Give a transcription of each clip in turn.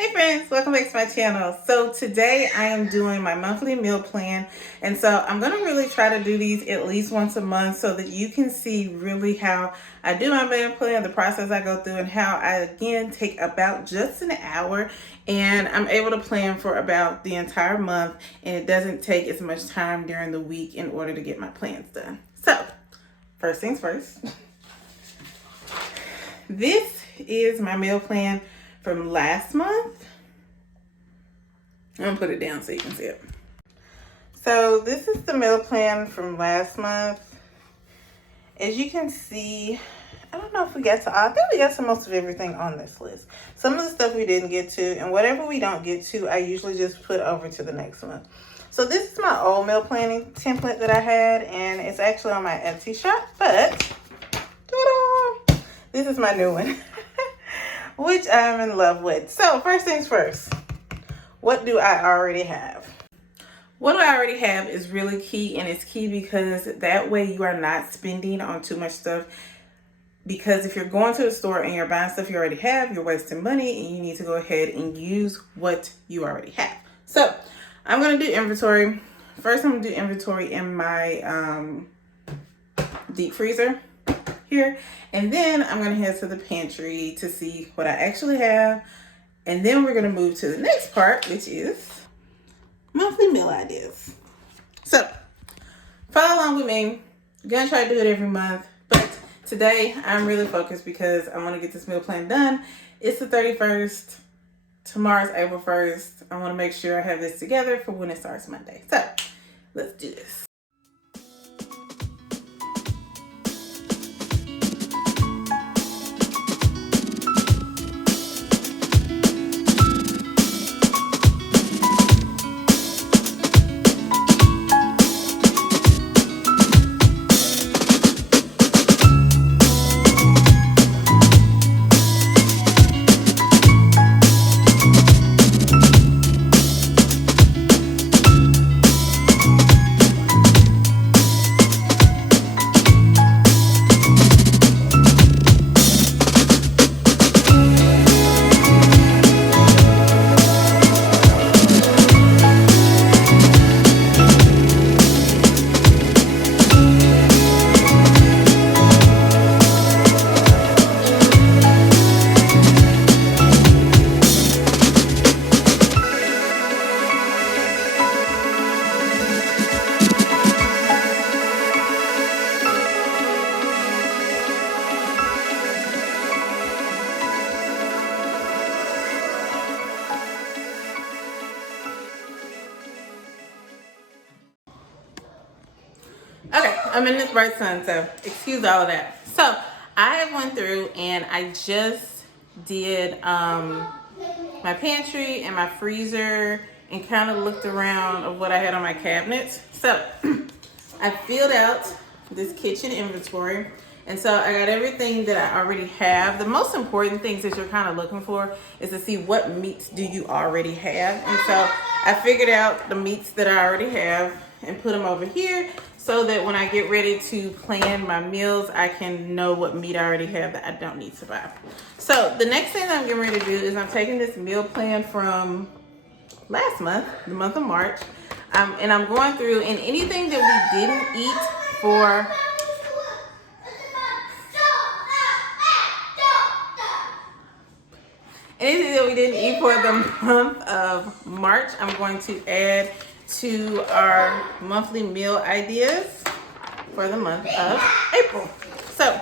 Hey friends, welcome back to my channel. So today I am doing my monthly meal plan, and so I'm going to really try to do these at least once a month so that you can see really how I do my meal plan, the process I go through, and how I again take about just an hour and I'm able to plan for about the entire month, and it doesn't take as much time during the week in order to get my plans done. So first things first, this is my meal plan from last month. I'm gonna put it down so you can see it. So this is the meal plan from last month. As you can see, I don't know if we got to, I think we got to most of everything on this list. Some of the stuff we didn't get to, and whatever we don't get to, I usually just put over to the next month. So this is my old meal planning template that I had, and it's actually on my Etsy shop, but ta-da! This is my new one. Which I'm in love with. So first things first, what do I already have? What I already have is really key, and it's key because that way you are not spending on too much stuff. Because if you're going to the store and you're buying stuff you already have, you're wasting money, and you need to go ahead and use what you already have. So I'm going to do inventory. First, I'm going to do inventory in my deep freezer here, and then I'm going to head to the pantry to see what I actually have, and then we're going to move to the next part, which is monthly meal ideas. So follow along with me. I'm going to try to do it every month, but today I'm really focused because I want to get this meal plan done. It's the 31st. Tomorrow's April 1st. I want to make sure I have this together for when it starts Monday. So let's do this. Okay, I'm in this bright sun, so excuse all of that. So I went through and I just did my pantry and my freezer and kind of looked around of what I had on my cabinets. So I filled out this kitchen inventory, and so I got everything that I already have. The most important things that you're kind of looking for is to see what meats do you already have. And so I figured out the meats that I already have and put them over here so that when I get ready to plan my meals, I can know what meat I already have that I don't need to buy. So the next thing I'm getting ready to do is I'm taking this meal plan from last month, the month of March, and I'm going through, and anything that we didn't eat for the month of March, I'm going to add to our monthly meal ideas for the month of April. So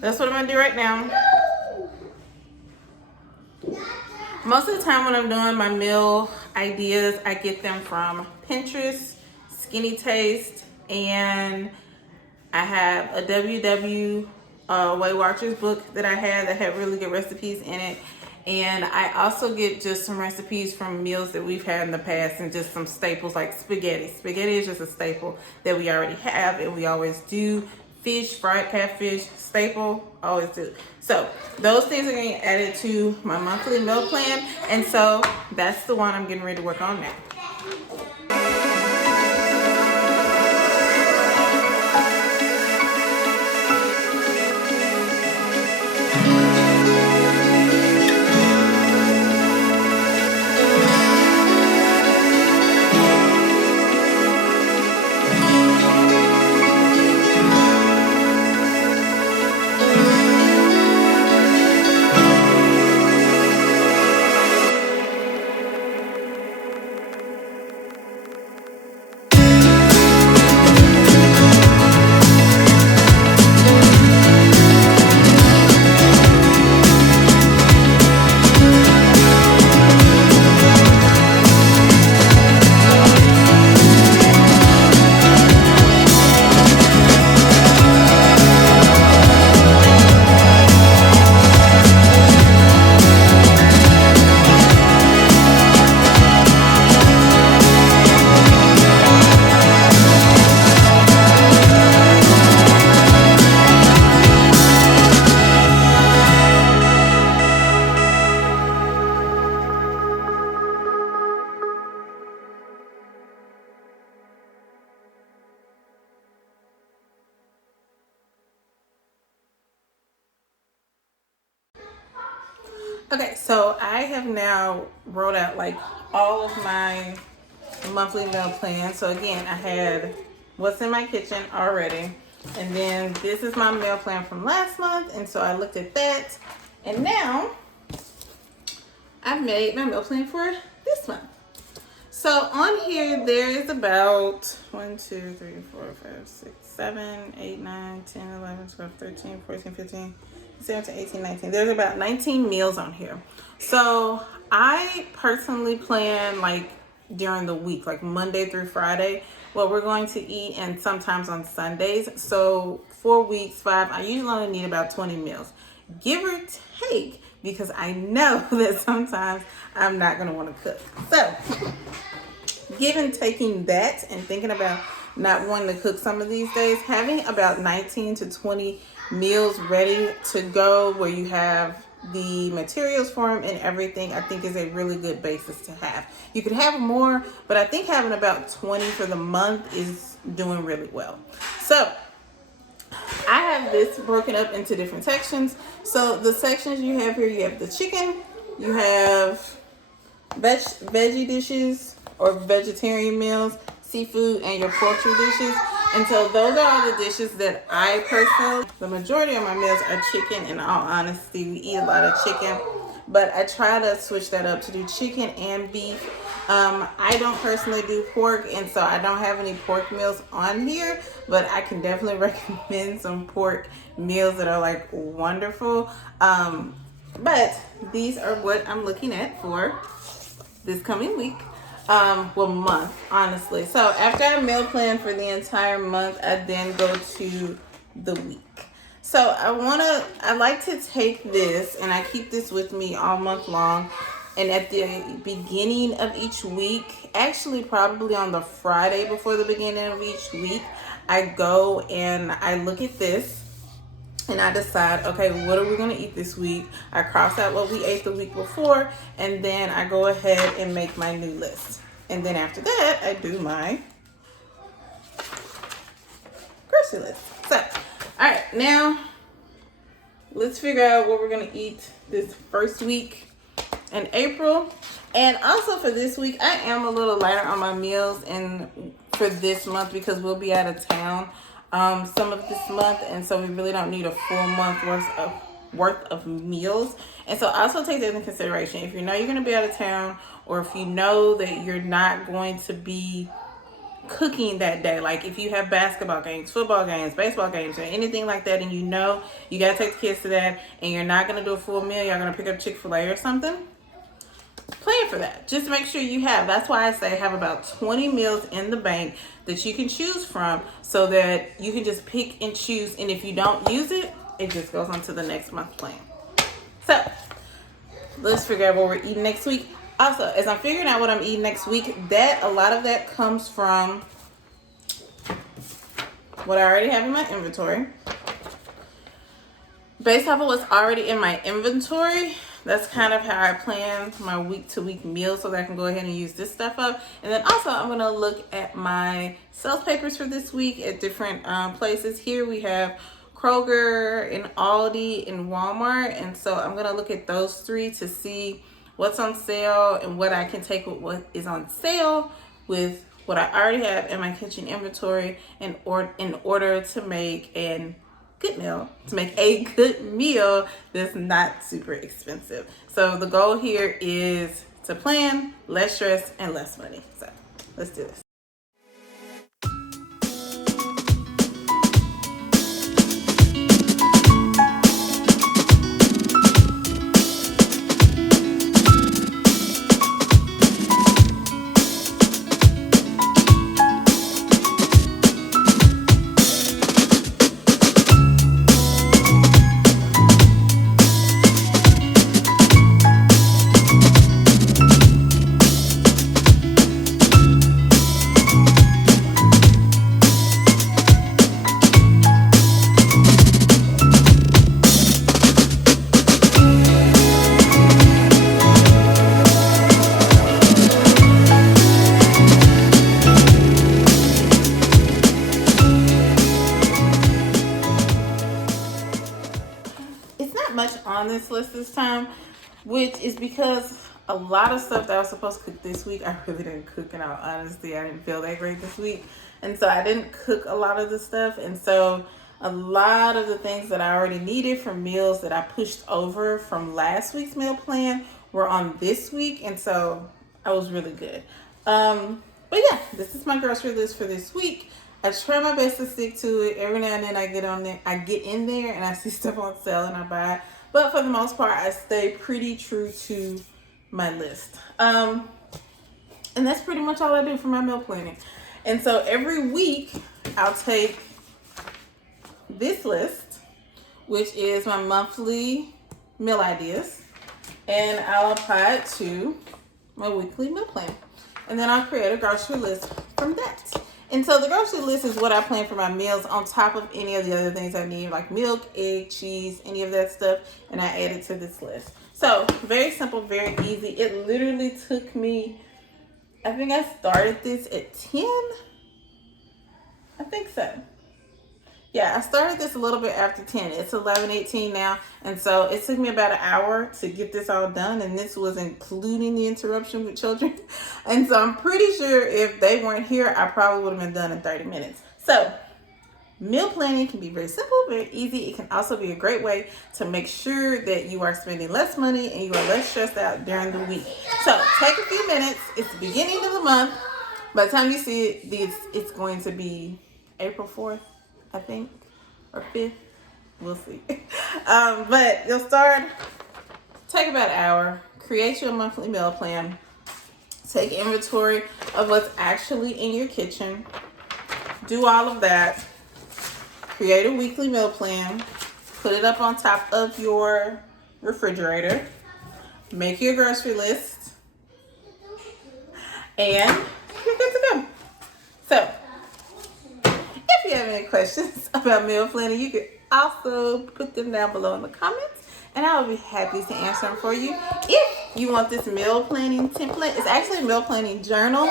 that's what I'm gonna do right now. Most of the time when I'm doing my meal ideas, I get them from Pinterest, Skinny Taste, and I have a WW Weight Watchers book that I have that have really good recipes in it. And I also get just some recipes from meals that we've had in the past and just some staples like spaghetti. Spaghetti is just a staple that we already have and we always do. Fish, fried catfish, staple, always do. So those things are getting added to my monthly meal plan. And so that's the one I'm getting ready to work on now. Okay, so I have now wrote out like all of my monthly meal plan. So again, I had what's in my kitchen already. And then this is my meal plan from last month. And so I looked at that. And now I've made my meal plan for this month. So on here, there is about 1, 2, 3, 4, 5, 6, 7, 8, 9, 10, 11, 12, 13, 14, 15, 17, 18, 19. There's about 19 meals on here. So I personally plan like during the week, like Monday through Friday, what we're going to eat, and sometimes on Sundays. So 4 weeks, 5, I usually only need about 20 meals, give or take, because I know that sometimes I'm not going to want to cook. So given taking that and thinking about not wanting to cook some of these days, having about 19 to 20 meals ready to go where you have the materials for them and everything, I think is a really good basis to have. You could have more, but I think having about 20 for the month is doing really well. So I have this broken up into different sections. So the sections you have here, you have the chicken, you have veggie dishes or vegetarian meals, seafood, and your poultry dishes. And so those are all the dishes that I personally, the majority of my meals are chicken. In all honesty, we eat a lot of chicken, but I try to switch that up to do chicken and beef. I don't personally do pork, and so I don't have any pork meals on here, but I can definitely recommend some pork meals that are like wonderful. But these are what I'm looking at for this coming week. Well, month, honestly. So after I meal plan for the entire month, I then go to the week. So I like to take this, and I keep this with me all month long. And at the beginning of each week, actually probably on the Friday before the beginning of each week, I go and I look at this and I decide, okay, what are we going to eat this week? I cross out what we ate the week before, and then I go ahead and make my new list. And then after that, I do my grocery list. So, all right, now let's figure out what we're going to eat this first week in April. And also for this week, I am a little lighter on my meals and for this month because we'll be out of town some of this month, and so we really don't need a full month worth of meals. And so also take that into consideration. If you know you're going to be out of town, or if you know that you're not going to be cooking that day, like if you have basketball games, football games, baseball games, or anything like that, and you know you got to take the kids to that, and you're not going to do a full meal, you're going to pick up Chick-fil-A or something, plan for that. Just make sure you have. That's why I say have about 20 meals in the bank that you can choose from, so that you can just pick and choose. And if you don't use it, it just goes on to the next month plan. So let's figure out what we're eating next week. Also, as I'm figuring out what I'm eating next week, a lot of that comes from what I already have in my inventory. Based off of what's already in my inventory, that's kind of how I plan my week-to-week meals, so that I can go ahead and use this stuff up. And then also I'm going to look at my sales papers for this week at different places. Here we have Kroger and Aldi and Walmart. And so I'm going to look at those three to see what's on sale and what I can take with what is on sale with what I already have in my kitchen inventory in order to make a good meal that's not super expensive. So the goal here is to plan, less stress, and less money. So let's do this. On this list this time, which is because a lot of stuff that I was supposed to cook this week, I really didn't cook in all honesty. I didn't feel that great this week. And so I didn't cook a lot of the stuff. And so a lot of the things that I already needed for meals that I pushed over from last week's meal plan were on this week. And so I was really good. But yeah, this is my grocery list for this week. I try my best to stick to it. Every now and then I get in there and I see stuff on sale and I buy it. But for the most part, I stay pretty true to my list. And that's pretty much all I do for my meal planning. And so every week I'll take this list, which is my monthly meal ideas, and I'll apply it to my weekly meal plan. And then I'll create a grocery list from that. And so the grocery list is what I plan for my meals on top of any of the other things I need, like milk, egg, cheese, any of that stuff. And I add it to this list. So very simple, very easy. It literally took me, I think I started this at 10. I think so. Yeah, I started this a little bit after 10. It's 11:18 now. And so it took me about an hour to get this all done. And this was including the interruption with children. And so I'm pretty sure if they weren't here, I probably would have been done in 30 minutes. So meal planning can be very simple, very easy. It can also be a great way to make sure that you are spending less money and you are less stressed out during the week. So take a few minutes. It's the beginning of the month. By the time you see it, it's going to be April 4th. I think, or 5th, we'll see. But you'll take about an hour, create your monthly meal plan, take inventory of what's actually in your kitchen, do all of that, create a weekly meal plan, put it up on top of your refrigerator, make your grocery list, and you're good to go. So, if you have any questions about meal planning, you can also put them down below in the comments, and I will be happy to answer them for you. If you want this meal planning template, it's actually a meal planning journal.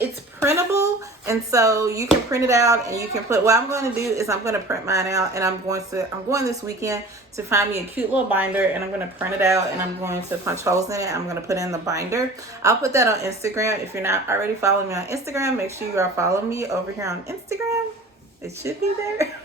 It's printable, and so you can print it out and you can put, what I'm going to do is I'm going to print mine out, and I'm going this weekend to find me a cute little binder, and I'm going to print it out, and I'm going to punch holes in it. I'm going to put it in the binder. I'll put that on Instagram. If you're not already following me on Instagram, make sure you are following me over here on Instagram. It should be there.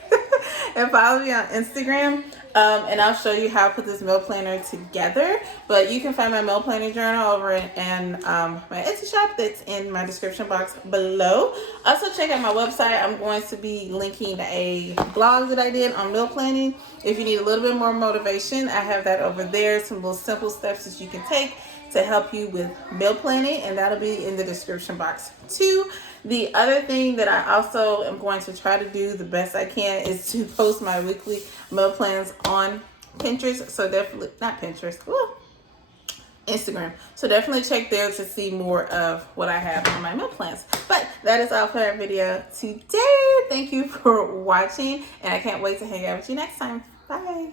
And follow me on Instagram. And I'll show you how I put this meal planner together. But you can find my meal planning journal over in my Etsy shop that's in my description box below. Also check out my website. I'm going to be linking a blog that I did on meal planning. If you need a little bit more motivation, I have that over there. Some little simple steps that you can take to help you with meal planning, and that'll be in the description box too. The other thing that I also am going to try to do the best I can is to post my weekly meal plans on Pinterest. So definitely, not Pinterest, Instagram. So definitely check there to see more of what I have on my meal plans. But that is all for our video today. Thank you for watching, and I can't wait to hang out with you next time. Bye.